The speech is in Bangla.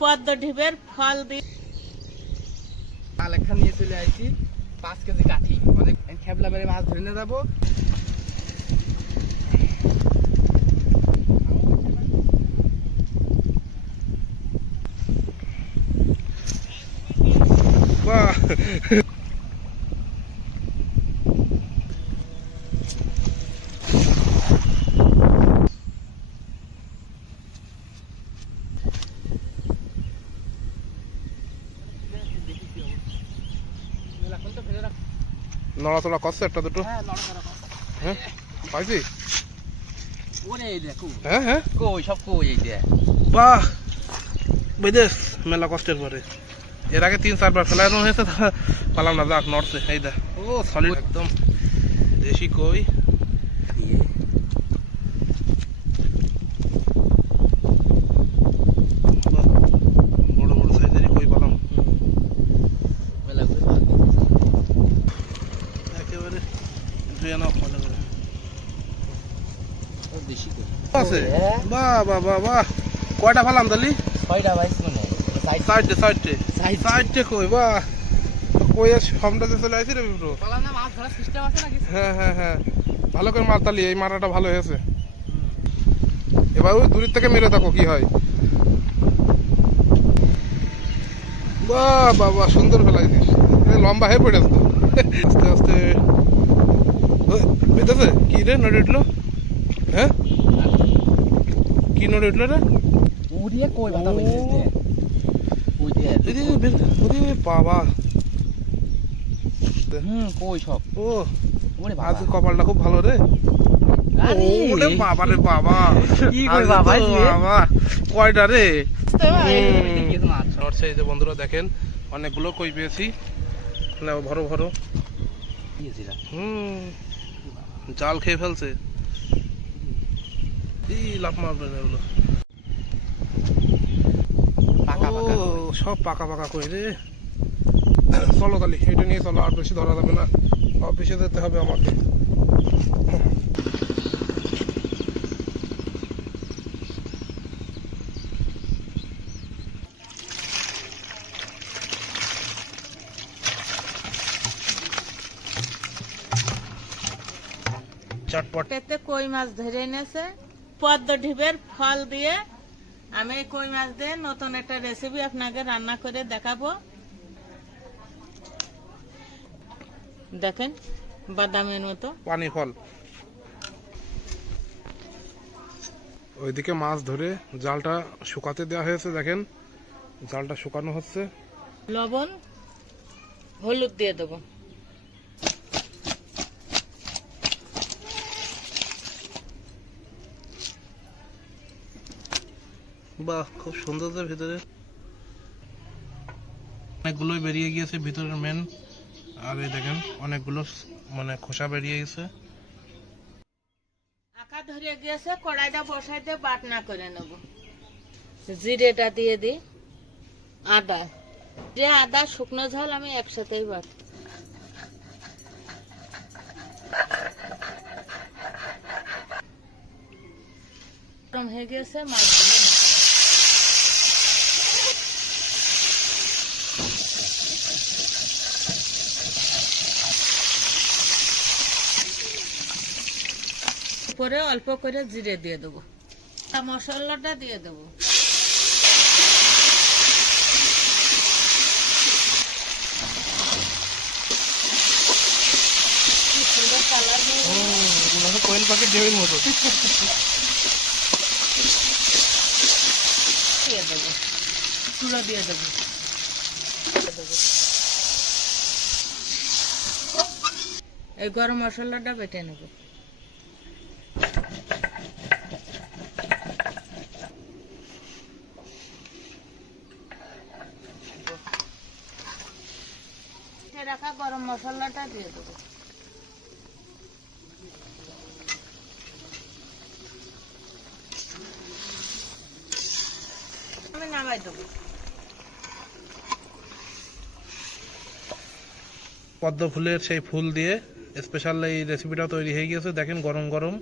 পদ্ম ঢিবের ফল দিয়ে আলেখা নিয়ে চলে আইছি 5 কেজি কাঠি অনেক খেবলা মেরে মাছ ধরে নিয়ে যাবো। বাহ নড়াচড়া করছে একটা দুটো। হ্যাঁ পাইছি। হ্যাঁ হ্যাঁ বাহ বিদেশ মেলা কষ্টের পরে এর আগে 3-4 বার ফেলানো হয়েছে, পালাম না, যাক নড়ছে। এই দেখ, ও সলিড একদম দেশি কই। বড় বড় সাইজেরই কই পালাম একেবারে ধুয়ে নাও ভালো করে। আছে বাহ বাহ বাহ বাহ। কয়টা ফালাম তালি? 6টা বাইস মানে সাইডে কই বাহ, কইয়ের সামটাতে চলে আসি রে ব্রো। পালাম না, মাছ ধরার সিস্টেম আছে নাকি? হ্যাঁ হ্যাঁ হ্যাঁ, ভালো করে মার তালি, এই মারাটা ভালো হয়েছে। এবার ওই দূরের থেকে মেরে দেখো কি হয়। বাহ বাহ বাহ, সুন্দর ফেলাইছিস, লম্বা হয়ে পড়েছে তো। আস্তে আস্তে বেঁধেছে। কি রে নড়ে উঠলো? হ্যাঁ কি নড়ে উঠলো রে? উড়িয়ে কই বাতা বইছিস রে? বাবা কই সব। ও আজ কপালটা খুব ভালো রে। ওরে বাবা রে বাবা, কি কই বাবা বাবা কয়টা রে? মাছ এই যে বন্ধুরা দেখেন, অনেকগুলো কই পেয়েছি, ভরো ভরো। জাল খেয়ে ফেলছে, লাভ মারবে না এগুলো। সব পাকা পাকা কই রে। চলো তালি, এটা নিয়ে চলো, আর বেশি ধরা যাবে না, অফিসে যেতে হবে আমাকে। চটপট পেতে কই মাছ ধরে এনেছে পদ্ম ঢিবের ফল দিয়ে। আমি কই মাছ দিয়ে নতুন একটা রেসিপি আপনাকে রান্না করে দেখাবো। দেখেন বাদামের মতো পানি ফল। ওইদিকে মাছ ধরে জালটা শুকাতে দেওয়া হয়েছে, দেখেন জালটা শুকানো হচ্ছে। লবণ হলুদ দিয়ে দেবো। বাহ, খুব সুন্দর। ভিতরে অনেকগুলোই বেরিয়ে গিয়েছে ভিতরের মেন, আর এই দেখেন অনেকগুলো মানে খোসা বেরিয়ে গেছে। আঁকা ধরে গিয়েছে, কড়াইটা বসাই দিয়ে বাটনা করে নেব। জিরেটা দিয়ে দিই, আদা, যে আদা শুকনো ঝাল আমি একসাথেই বাট। গরম হয়ে গেছে, মাছগুলো উপরে অল্প করে জিরে দিয়ে দেবো, মশলাটা দিয়ে দেবো। কি সুন্দর কালার কোয়েল পাখি ঢেউয়ের মতো। দিয়ে দেবো, চুড়ো দিয়ে দেবো। এই গরম মশলাটা বেটে নেবো। রাখা গরম মশলাটা দিয়ে দেবো। আমি নামাই দেবো। পদ্ম ফুলের সেই ফুল দিয়ে স্পেশাল এই রেসিপিটা তৈরি হয়ে গিয়েছে, দেখেন গরম গরম।